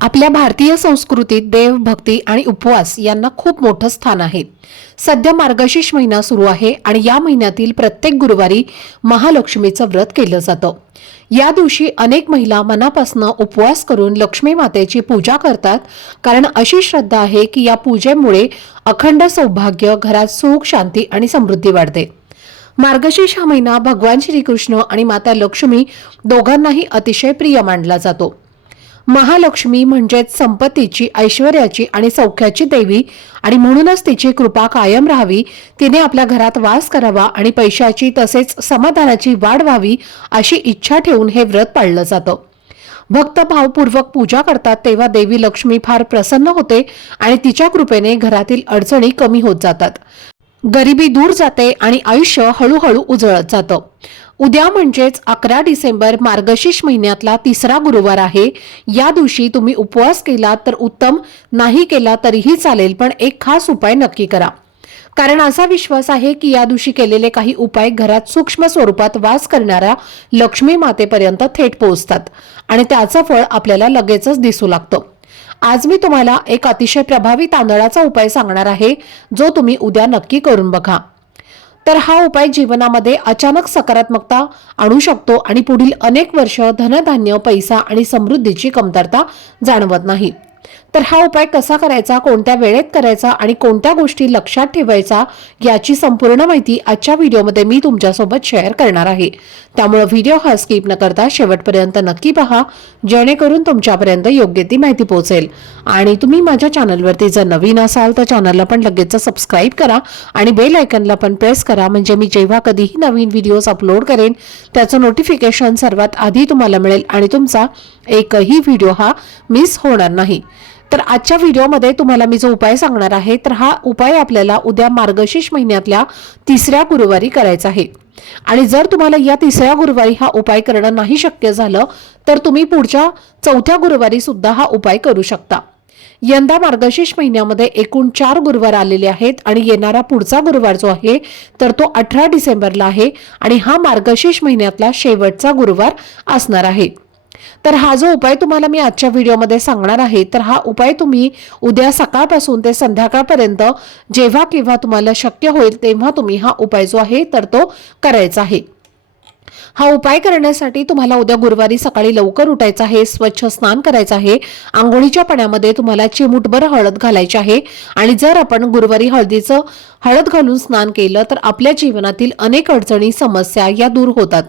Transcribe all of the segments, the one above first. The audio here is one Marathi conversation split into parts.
आपल्या भारतीय संस्कृतीत देव भक्ती आणि उपवास यांना खूप मोठं स्थान आहे. सध्या मार्गशीर्ष महिना सुरू आहे आणि या महिन्यातील प्रत्येक गुरुवारी महालक्ष्मीचं व्रत केलं जातं. या दिवशी अनेक महिला मनापासून उपवास करून लक्ष्मी मातेची पूजा करतात कारण अशी श्रद्धा आहे की या पूजेमुळे अखंड सौभाग्य घरात सुख शांती आणि समृद्धी वाढते. मार्गशीर्ष हा महिना भगवान श्रीकृष्ण आणि माता लक्ष्मी दोघांनाही अतिशय प्रिय मानला जातो. महालक्ष्मी म्हणजेच संपत्तीची ऐश्वर्याची आणि सौख्याची देवी आणि म्हणूनच तिची कृपा कायम राहावी. तिने आपल्या घरात वास करावा आणि पैशाची तसेच समाधानाची वाढ व्हावी अशी इच्छा ठेवून हे व्रत पाळलं जातं. भक्त भावपूर्वक पूजा करतात तेव्हा देवी लक्ष्मी फार प्रसन्न होते आणि तिच्या कृपेने घरातील अडचणी कमी होत जातात. गरिबी दूर जाते आणि आयुष्य हळूहळू उजळत जातं. उद्या म्हणजेच अकरा डिसेंबर मार्गशीर्ष महिन्यातला तिसरा गुरुवार आहे. या दिवशी तुम्ही उपवास केला तर उत्तम नाही केला तरीही चालेल पण एक खास उपाय नक्की करा. कारण असा विश्वास आहे की या दिवशी केलेले काही उपाय घरात सूक्ष्म स्वरूपात वास करणाऱ्या लक्ष्मी मातेपर्यंत थेट पोहोचतात आणि त्याचं फळ आपल्याला लगेचच दिसू लागतं. आज मी तुम्हाला एक अतिशय प्रभावी तांदळाचा उपाय सांगणार आहे जो तुम्ही उद्या नक्की करून बघा. तर हा उपाय जीवनामध्ये अचानक सकारात्मकता आणू शकतो आणि पुढील अनेक वर्ष धनधान्य पैसा आणि समृद्धीची कमतरता जाणवत नाही. तर हा उपाय कसा करायचा कोणत्या वेळेत करायचा आणि कोणत्या गोष्टी लक्षात ठेवायचा याची संपूर्ण माहिती आजच्या व्हिडिओमध्ये मी तुमच्यासोबत शेअर करणार आहे. त्यामुळे व्हिडिओ हा स्किप न करता शेवटपर्यंत नक्की पहा जेणेकरून तुमच्यापर्यंत योग्य ती माहिती पोहोचेल. आणि तुम्ही माझ्या चॅनलवरती जर नवीन असाल तर चॅनलला पण लगेच सबस्क्राईब करा आणि बेल आयकनला पण प्रेस करा. म्हणजे मी जेव्हा कधीही नवीन व्हिडिओज अपलोड करेन त्याचं नोटिफिकेशन सर्वात आधी तुम्हाला मिळेल आणि तुमचा एकही व्हिडिओ हा मिस होणार नाही. तर आजच्या व्हिडिओमध्ये तुम्हाला मी जो उपाय सांगणार आहे तर हा उपाय आपल्याला उद्या मार्गशीर्ष महिन्यातल्या तिसऱ्या गुरुवारी करायचा आहे. आणि जर तुम्हाला या तिसऱ्या गुरुवारी हा उपाय करणं नाही शक्य झालं तर तुम्ही पुढच्या चौथ्या गुरुवारी सुद्धा हा उपाय करू शकता. यंदा मार्गशीर्ष महिन्यामध्ये एकूण चार गुरुवार आलेले आहेत आणि येणारा पुढचा गुरुवार जो आहे तर तो अठरा डिसेंबरला आहे आणि हा मार्गशीर्ष महिन्यातला शेवटचा गुरुवार असणार आहे. तर हा जो उपाय तुम्हाला मी आजच्या व्हिडिओमध्ये सांगणार आहे तर हा उपाय तुम्ही उद्या सकाळपासून ते संध्याकाळपर्यंत जेव्हा केव्हा तुम्हाला शक्य होईल तेव्हा तुम्ही हा उपाय जो आहे तर तो करायचा आहे. हा उपाय करण्यासाठी तुम्हाला उद्या गुरुवारी सकाळी लवकर उठायचं आहे स्वच्छ स्नान करायचं आहे आंघोळीच्या पाण्यामध्ये तुम्हाला चिमूटभर हळद घालायची आहे आणि जर आपण गुरुवारी हळदीचं हळद घालून स्नान केलं तर आपल्या जीवनातील अनेक अडचणी समस्या या दूर होतात.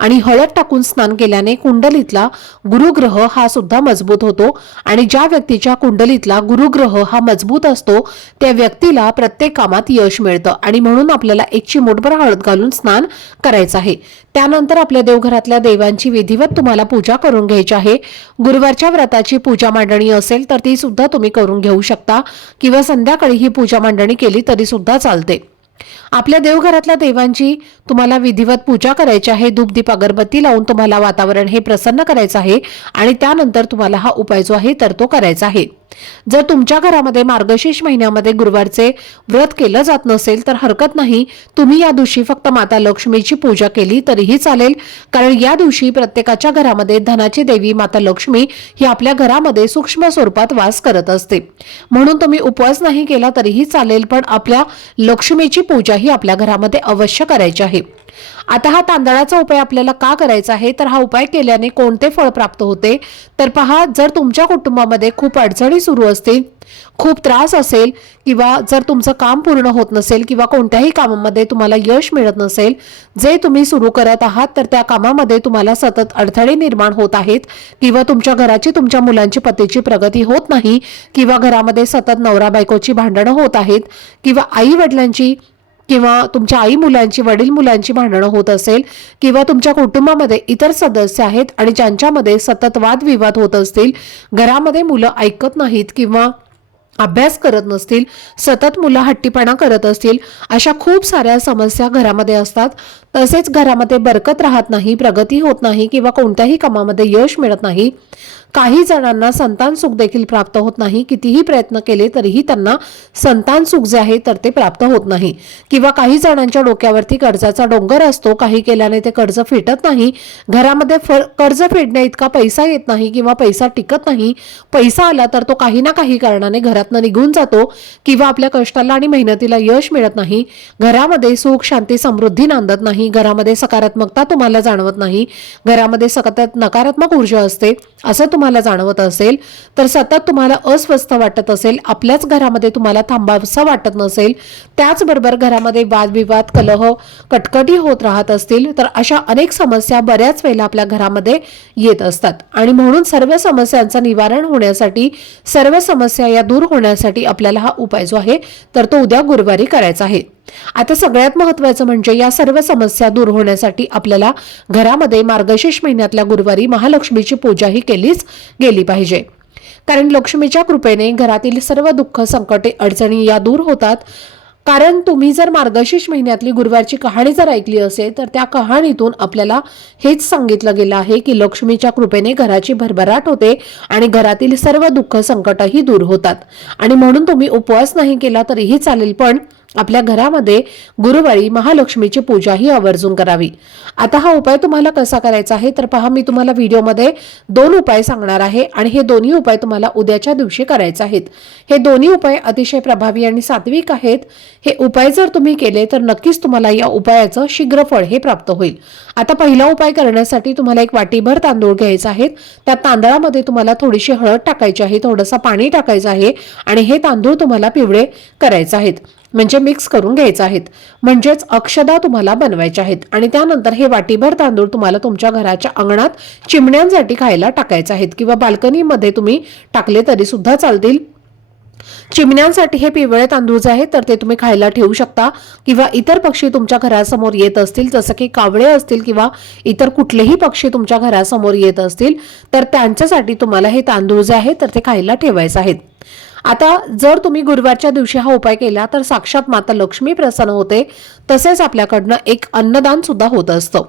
आणि हळद टाकून स्नान केल्याने कुंडलीतला गुरुग्रह हा सुद्धा मजबूत होतो आणि ज्या व्यक्तीच्या कुंडलीतला गुरुग्रह हा मजबूत असतो त्या व्यक्तीला प्रत्येक कामात यश मिळतं आणि म्हणून आपल्याला एक चिमूटभर हळद घालून स्नान करायचं आहे. त्यानंतर आपल्या देवघरातल्या देवांची विधिवत तुम्हाला पूजा करून घ्यायची आहे. गुरुवारच्या व्रताची पूजा मांडणी असेल तर ती सुद्धा तुम्ही करून घेऊ शकता किंवा संध्याकाळी ही पूजा मांडणी केली तरी सुद्धा चालते. आपल्या देवघरातल्या देवांची तुम्हाला विधिवत पूजा करायची आहे धूपदीप अगरबत्ती लावून तुम्हाला वातावरण हे प्रसन्न करायचं आहे आणि त्यानंतर तुम्हाला हा उपाय जो आहे तर तो करायचा आहे. जर तुमच्या घरामध्ये मार्गशीर्ष महिन्यामध्ये गुरुवारचे व्रत केलं जात नसेल तर हरकत नाही. तुम्ही या दिवशी फक्त माता लक्ष्मीची पूजा केली तरीही चालेल. कारण या दिवशी प्रत्येकाच्या घरामध्ये धनाची देवी माता लक्ष्मी ही आपल्या घरामध्ये सूक्ष्म स्वरूपात वास करत असते. म्हणून तुम्ही उपवास नाही केला तरीही चालेल पण आपल्या लक्ष्मीची पूजा ही आपल्या घरामध्ये अवश्य करायची आहे. आता हा तांदळाचा उपाय आपल्याला का करायचा आहे? तर हा उपाय केल्याने कोणते फळ प्राप्त होते? तर पहा जर तुमच्या कुटुंबामध्ये खूप अडचणी सुरू असतील खूप त्रास असेल किंवा जर तुमचं काम पूर्ण होत नसेल किंवा कोणत्याही कामामध्ये तुम्हाला यश मिळत नसेल जे तुम्ही सुरू करत आहात तर त्या कामामध्ये तुम्हाला सतत अडथळे निर्माण होत आहेत किंवा तुमच्या घराची तुमच्या मुलांची पतीची प्रगती होत नाही किंवा घरामध्ये सतत नवरा बायकोची भांडणं होत आहेत किंवा आई वडिलांची किंवा तुमच्या आई मुलांची वडील मुलांची भांडणं होत असेल किंवा तुमच्या कुटुंबामध्ये इतर सदस्य आहेत आणि ज्यांच्यामध्ये सतत वादविवाद होत असतील घरामध्ये मुलं ऐकत नाहीत किंवा अभ्यास करत नसतील सतत मुलं हट्टीपणा करत असतील अशा खूप साऱ्या समस्या घरामध्ये असतात. तसेच घरामध्ये बरकत राहत नाही प्रगती होत नाही किंवा कोणत्याही कामामध्ये यश मिळत नाही. काही जणांना संतान सुख देखील प्राप्त होत नाही. कितीही प्रयत्न केले तरीही त्यांना संतान सुख जे आहे तर ते प्राप्त होत नाही. किंवा काही जणांच्या डोक्यावरती कर्जाचा डोंगर असतो काही केल्याने ते कर्ज फेटत नाही. घरामध्ये कर्ज फेडण्या इतका पैसा येत नाही किंवा पैसा टिकत नाही. पैसा आला तर तो काही ना काही कारणाने घरातनं निघून जातो किंवा आपल्या कष्टाला आणि मेहनतीला यश मिळत नाही. घरामध्ये सुख शांती समृद्धी नांदत नाही. घरामध्ये सकारात्मकता तुम्हाला जाणवत नाही. घरामध्ये सतत नकारात्मक ऊर्जा असते. असं तुम्हाला जाणवत असेल तर सतत तुम्हाला अस्वस्थ वाटत असेल आपल्याच घरामध्ये तुम्हाला थांबावसा वाटत नसेल त्याचबरोबर घरामध्ये वादविवाद कलह कटकटी होत राहत असतील तर अशा अनेक समस्या बऱ्याच वेळेला आपल्या घरामध्ये येत असतात. आणि म्हणून सर्व समस्यांचं निवारण होण्यासाठी सर्व समस्या या दूर होण्यासाठी आपल्याला हा उपाय जो आहे तर तो उद्या गुरुवारी करायचा आहे. आता सगळ्यात महत्वाचं म्हणजे या सर्व समस्या दूर होण्यासाठी आपल्याला घरामध्ये मार्गशीर्ष महिन्यातल्या गुरुवारी महालक्ष्मीची पूजाही केलीच गेली पाहिजे. कारण लक्ष्मीच्या कृपेने घरातील सर्व दुःख संकटे अडचणी या दूर होतात. कारण तुम्ही जर मार्गशीर्ष महिन्यातली गुरुवारची कहाणी जर ऐकली असेल तर त्या कहाणीतून आपल्याला हेच सांगितलं गेलं आहे की लक्ष्मीच्या कृपेने घराची भरभराट होते आणि घरातील सर्व दुःख संकटही दूर होतात. आणि म्हणून तुम्ही उपवास नाही केला तरीही चालेल पण आपल्या घरामध्ये गुरुवारी महालक्ष्मीची पूजाही आवर्जून करावी. आता हा उपाय तुम्हाला कसा करायचा आहे? तर पहा मी तुम्हाला व्हिडिओमध्ये दोन उपाय सांगणार आहे आणि हे दोन्ही उपाय तुम्हाला उद्याच्या दिवशी करायचे आहेत. हे दोन्ही उपाय अतिशय प्रभावी आणि सात्विक आहेत. हे उपाय जर तुम्ही केले तर नक्कीच तुम्हाला या उपायाचं शीघ्र फळ हे प्राप्त होईल. आता पहिला उपाय करण्यासाठी तुम्हाला एक वाटीभर तांदूळ घ्यायचा आहेत. त्या तांदळामध्ये तुम्हाला थोडीशी हळद टाकायची आहे थोडंसं पाणी टाकायचं आहे आणि हे तांदूळ तुम्हाला पिवळे करायचे आहेत. म्हणजे मिक्स करून घ्यायचे आहेत. म्हणजेच अक्षदा तुम्हाला बनवायच्या आहेत. आणि त्यानंतर हे वाटीभर तांदूळ तुम्हाला तुमच्या घराच्या अंगणात चिमण्यांसाठी खायला टाकायचे आहेत. किंवा बाल्कनीमध्ये तुम्ही टाकले तरी सुद्धा चालतील. चिमण्यांसाठी हे पिवळे तांदूळ जे आहेत तर ते तुम्ही खायला ठेवू शकता. किंवा इतर पक्षी तुमच्या घरासमोर येत असतील जसं की कावळे असतील किंवा इतर कुठलेही पक्षी तुमच्या घरासमोर येत असतील तर त्यांच्यासाठी तुम्हाला हे तांदूळ जे आहे तर ते खायला ठेवायचे आहेत. आता जर तुम्ही गुरुवारच्या दिवशी हा उपाय केला तर साक्षात माता लक्ष्मी प्रसन्न होते. तसेच आपल्याकडनं एक अन्नदान सुद्धा होत असतं.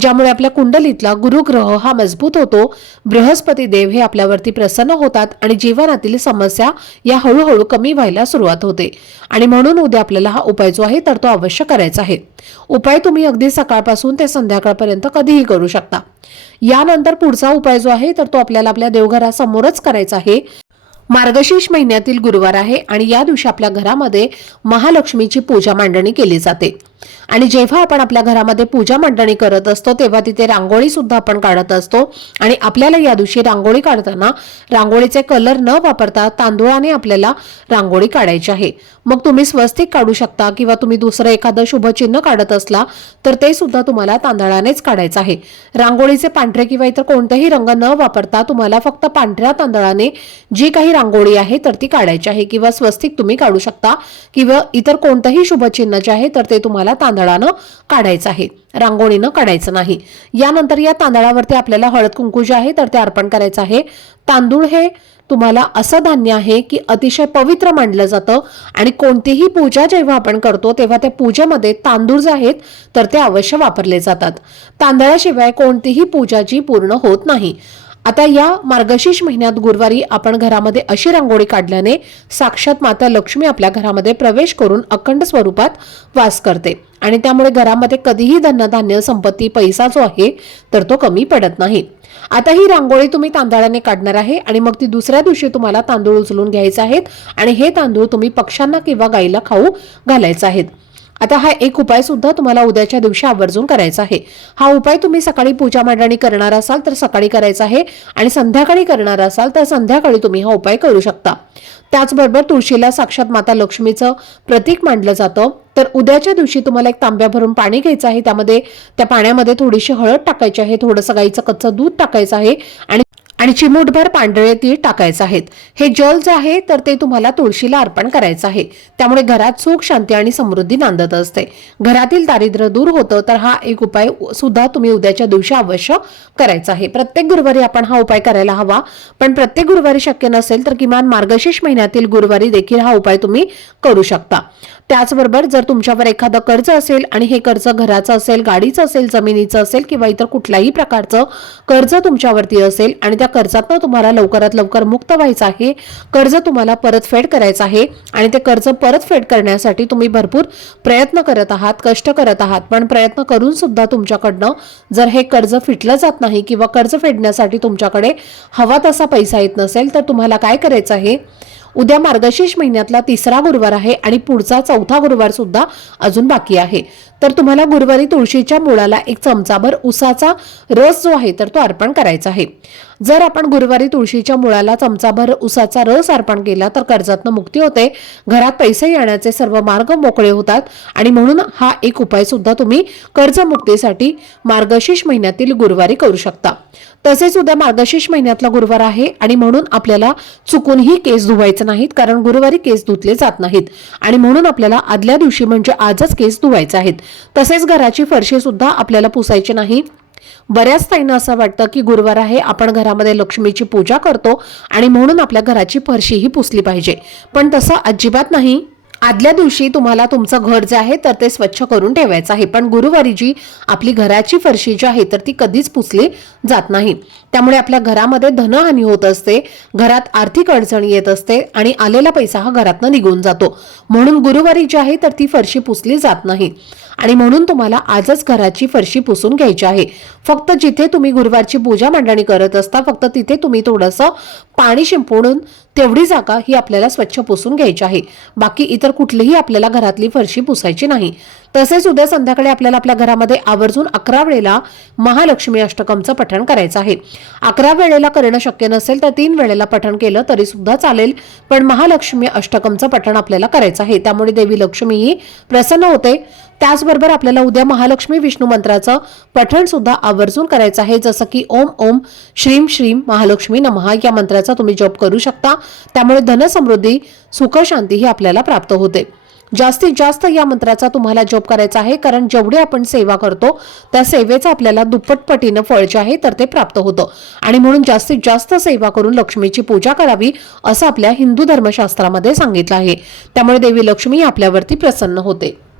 ज्यामुळे आपल्या कुंडलीतला गुरुग्रह हा मजबूत होतो. बृहस्पती देव हे आपल्यावरती प्रसन्न होतात आणि जीवनातील समस्या या हळूहळू कमी व्हायला सुरुवात होते. आणि म्हणून उद्या आपल्याला हा उपाय जो आहे तर तो अवश्य करायचा आहे. उपाय तुम्ही अगदी सकाळपासून ते संध्याकाळपर्यंत कधीही करू शकता. यानंतर पुढचा उपाय जो आहे तर तो आपल्याला आपल्या देवघरासमोरच करायचा आहे. मार्गशीर्ष महिन्यातील गुरुवार आहे आणि या दिवशी आपल्या घरामध्ये महालक्ष्मीची पूजा मांडणी केली जाते. आणि जेव्हा आपण आपल्या घरामध्ये पूजा मांडणी करत असतो तेव्हा तिथे रांगोळी सुद्धा आपण काढत असतो. आणि आपल्याला या दिवशी रांगोळी काढताना रांगोळीचे कलर न वापरता तांदूळाने आपल्याला रांगोळी काढायची आहे. मग तुम्ही स्वस्तिक काढू शकता किंवा तुम्ही दुसरं एखादं शुभचिन्ह काढत असला तर ते सुद्धा तुम्हाला तांदळानेच काढायचं आहे. रांगोळीचे पांढरे किंवा इतर कोणतेही रंग न वापरता तुम्हाला फक्त पांढऱ्या तांदळाने जी काही रांगोळी आहे तर ती काढायची आहे. किंवा स्वस्तिक तुम्ही काढू शकता किंवा इतर कोणतंही शुभचिन्ह जे आहे तर ते तुम्हाला तांदळानं काढायचं आहे. रांगोळीनं काढायचं नाही. यानंतर या तांदळावरती आपल्याला हळद कुंकू जे आहे तर ते अर्पण करायचं आहे. तांदूळ हे तुम्हाला असं धान्य आहे की अतिशय पवित्र मानलं जातं आणि कोणतीही पूजा जेव्हा आपण करतो तेव्हा त्या पूजेमध्ये तांदूळ जे आहेत तर ते अवश्य वापरले जातात. तांदळाशिवाय कोणतीही पूजा जी पूर्ण होत नाही. आता या मार्गशीर्ष महिन्यात गुरुवारी आपण घरामध्ये अशी रांगोळी काढल्याने साक्षात माता लक्ष्मी आपल्या घरामध्ये प्रवेश करून अखंड स्वरूपात वास करते. आणि त्यामुळे घरामध्ये कधीही धनधान्य संपत्ती पैसा जो आहे तर तो कमी पडत नाही. आता ही रांगोळी तुम्ही तांदळाने काढणार आहे आणि मग ती दुसऱ्या दिवशी तुम्हाला तांदूळ उचलून घ्यायचे आहेत आणि हे तांदूळ तुम्ही पक्ष्यांना किंवा गाईला खाऊ घालायचे आहेत. आता हा एक उपाय सुद्धा तुम्हाला उद्याच्या दिवशी आवर्जून करायचा आहे. हा उपाय तुम्ही सकाळी पूजा मांडणी करणार असाल तर सकाळी करायचा आहे आणि संध्याकाळी करणार असाल तर संध्याकाळी तुम्ही हा उपाय करू शकता. त्याचबरोबर तुळशीला साक्षात माता लक्ष्मीचं प्रतीक मानलं जातं. तर उद्याच्या दिवशी तुम्हाला एक तांब्या भरून पाणी घ्यायचं आहे. त्यामध्ये त्या पाण्यामध्ये थोडीशी हळद टाकायची आहे. थोडंसं गाईचं कच्चं दूध टाकायचं आहे आणि आणि चिमूटभर पांढरे तीळ टाकायचे आहेत. हे जल जे आहे तर ते तुम्हाला तुळशीला अर्पण करायचं आहे. त्यामुळे घरात सुख शांती आणि समृद्धी नांदत असते. घरातील दारिद्र्य दूर होतं तर हा एक उपाय सुद्धा तुम्ही उद्याच्या दिवशी अवश्य करायचा आहे. प्रत्येक गुरुवारी आपण हा उपाय करायला हवा. पण प्रत्येक गुरुवारी शक्य नसेल तर किमान मार्गशीर्ष महिन्यातील गुरुवारी देखील हा उपाय तुम्ही करू शकता. त्याचबरोबर जर तुमच्यावर एखादं कर्ज असेल आणि हे कर्ज घराचं असेल गाडीचं असेल जमिनीचं असेल किंवा इतर कुठल्याही प्रकारचं कर्ज तुमच्यावरती असेल आणि त्या कर्जातनं तुम्हाला लवकरात लवकर मुक्त व्हायचं आहे कर्ज तुम्हाला परतफेड करायचं आहे आणि ते कर्ज परतफेड करण्यासाठी तुम्ही भरपूर प्रयत्न करत आहात कष्ट करत आहात. पण प्रयत्न करून सुद्धा तुमच्याकडनं जर हे कर्ज फिटलं जात नाही किंवा कर्ज फेडण्यासाठी तुमच्याकडे हवा तसा पैसा येत नसेल तर तुम्हाला काय करायचं आहे? उद्या मार्गशीर्ष महिन्यातला तिसरा गुरुवार आहे आणि पुढचा चौथा गुरुवार सुद्धा अजून बाकी आहे. तर तुम्हाला गुरुवारी तुळशीच्या मुळाला एक चमचाभर उसाचा रस जो आहे तर तो अर्पण करायचा आहे. जर आपण गुरुवारी तुळशीच्या मुळाला चमचाभर उसाचा रस अर्पण केला तर कर्जातनं मुक्ती होते. घरात पैसे येण्याचे सर्व मार्ग मोकळे होतात आणि म्हणून हा एक उपाय सुद्धा तुम्ही कर्जमुक्तीसाठी मार्गशीर्ष महिन्यातील गुरुवारी करू शकता. तसेच उद्या मार्गशीर्ष महिन्यातला गुरुवार आहे आणि म्हणून आपल्याला चुकूनही केस धुवायचे नाहीत कारण गुरुवारी केस धुतले जात नाहीत. आणि म्हणून आपल्याला आदल्या दिवशी म्हणजे आजच केस धुवायचे आहेत. तसेच घराची फरशी सुद्धा आपल्याला पुसायची नाही. बऱ्याच ताईंना असं वाटतं की गुरुवार आहे आपण घरामध्ये लक्ष्मीची पूजा करतो आणि म्हणून आपल्या घराची फरशीही पुसली पाहिजे. पण तसं अजिबात नाही. आदल्या दिवशी तुम्हाला तुमचं घर जे आहे तर ते स्वच्छ करून ठेवायचं आहे. पण गुरुवारी जी आपली घराची फरशी जी आहे तर ती कधीच पुसली जात नाही. त्यामुळे आपल्या घरामध्ये धनहानी होत असते घरात आर्थिक अडचण येत असते आणि आलेला पैसा हा घरातनं निघून जातो. म्हणून गुरुवारी जी आहे तर ती फरशी पुसली जात नाही. आणि म्हणून तुम्हाला आजच घराची फरशी पुसून घ्यायची आहे. फक्त जिथे तुम्ही गुरुवारची पूजा मांडणी करत असता फक्त तिथे तुम्ही थोडंसं पाणी शिंपडून तेवढी जागा ही आपल्याला स्वच्छ पुसून घ्यायची आहे. बाकी इतर कुठलीही आपल्याला घरातली फरशी पुसायची नाही. तसेच उद्या संध्याकाळी आपल्याला आपल्या घरामध्ये आवर्जून अकरा वेळेला महालक्ष्मी अष्टकमचं पठण करायचं आहे. अकरा वेळेला करणं शक्य नसेल तर तीन वेळेला पठण केलं तरी सुद्धा चालेल पण महालक्ष्मी अष्टकमचं पठण आपल्याला करायचं आहे. त्यामुळे देवी लक्ष्मी ही प्रसन्न होते. त्याचबरोबर आपल्याला उद्या महालक्ष्मी विष्णू मंत्राचं पठण सुद्धा आवर्जून करायचं आहे. जसं की ओम ओम श्रीम श्रीम महालक्ष्मी नमहा या मंत्राचा तुम्ही जप करू शकता. त्यामुळे धनसमृद्धी सुखशांती ही आपल्याला प्राप्त होते. जास्तीत जास्त या मंत्राचा तुम्हाला जप करायचा आहे कारण जेवढे आपण सेवा करतो त्या सेवेचं आपल्याला दुप्पट पटीनं फळ जे आहे तर ते प्राप्त होतं. आणि म्हणून जास्तीत जास्त सेवा करून लक्ष्मीची पूजा करावी असं आपल्या हिंदू धर्मशास्त्रामध्ये सांगितलं आहे. त्यामुळे देवी लक्ष्मी आपल्यावरती प्रसन्न होते.